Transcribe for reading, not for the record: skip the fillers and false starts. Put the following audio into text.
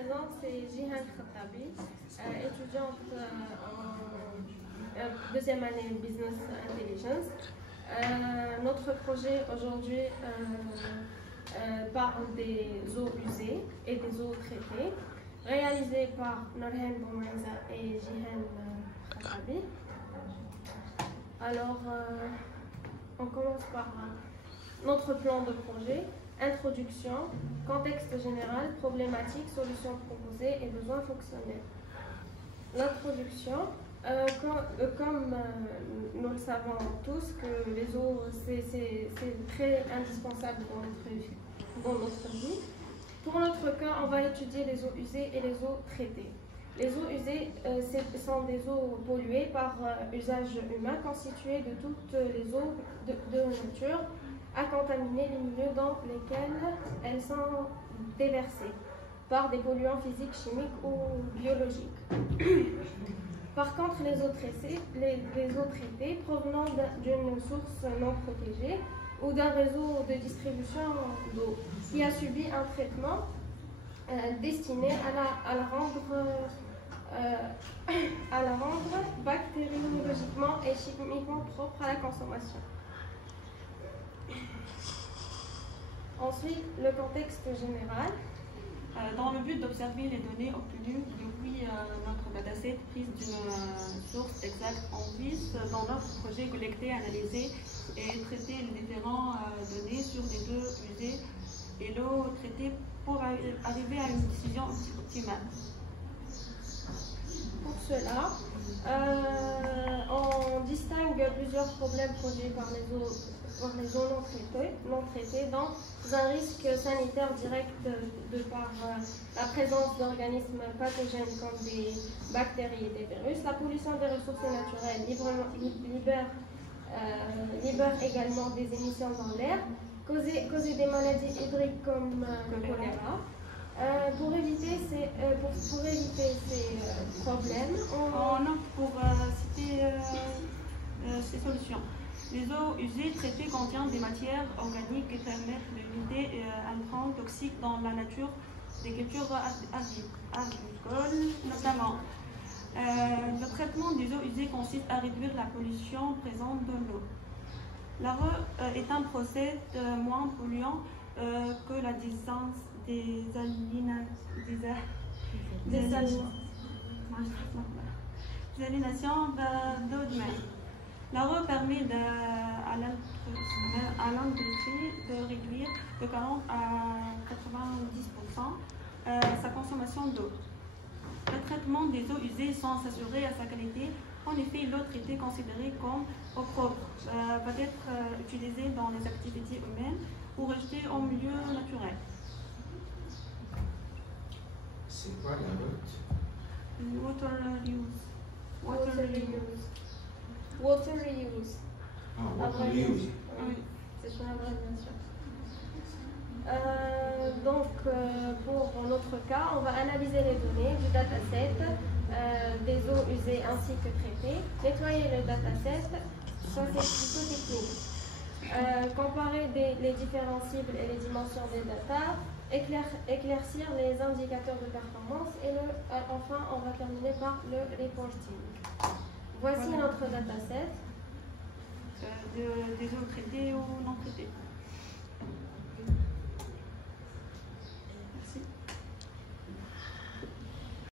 présente, c'est Jihan Khattabi, étudiante en deuxième année Business Intelligence. Notre projet aujourd'hui parle des eaux usées et des eaux traitées, réalisé par Nurhan Boumaïza et Jihan Khattabi. Alors, on commence par notre plan de projet, introduction, contexte général, problématique, solutions proposées et besoins fonctionnels. L'introduction, comme nous le savons tous, que les eaux, c'est très indispensable dans notre vie. Pour notre cas, on va étudier les eaux usées et les eaux traitées. Les eaux usées sont des eaux polluées par usage humain, constituées de toutes les eaux de nature, à contaminer les milieux dans lesquels elles sont déversées par des polluants physiques, chimiques ou biologiques. Par contre, les eaux traitées provenant d'une source non protégée ou d'un réseau de distribution d'eau qui a subi un traitement destiné à la rendre bactériologiquement et chimiquement propre à la consommation. Ensuite, le contexte général. Dans le but d'observer les données obtenues depuis notre dataset prise d'une source exacte, on vise dans notre projet collecter, analyser et traiter les différentes données sur les eaux usées et l'eau traitée pour arriver à une décision optimale. Pour cela, on distingue plusieurs problèmes posés par les eaux non traitées dans un risque sanitaire direct de par la présence d'organismes pathogènes comme des bactéries et des virus. La pollution des ressources naturelles libère également des émissions dans l'air, causer des maladies hydriques comme le choléra. Pour éviter ces problèmes, on opte pour citer ces solutions. Les eaux usées traitées contiennent des matières organiques qui permettent de limiter un intrants toxiques dans la nature des cultures agricoles notamment. Le traitement des eaux usées consiste à réduire la pollution présente dans l'eau. L'ARE est un procédé moins polluant que la désalination d'eau de mer. L'ARE permet à l'industrie de réduire de 40 à 90% sa consommation d'eau. Le traitement des eaux usées sans s'assurer à sa qualité. En effet, l'eau traitée considérée comme eau propre va être utilisée dans les activités humaines ou rejetée en milieu naturel. C'est quoi la route? Water reuse. Water reuse. Ah, water reuse. Oui, c'est une abréviation. Pour notre cas, on va analyser les données du dataset des eaux usées ainsi que traitées, nettoyer le dataset, ça c'est plutôt technique. Comparer les différents cibles et les dimensions des data, éclaircir les indicateurs de performance et enfin on va terminer par le reporting. Voici notre dataset. Des eaux traitées ou non traitées.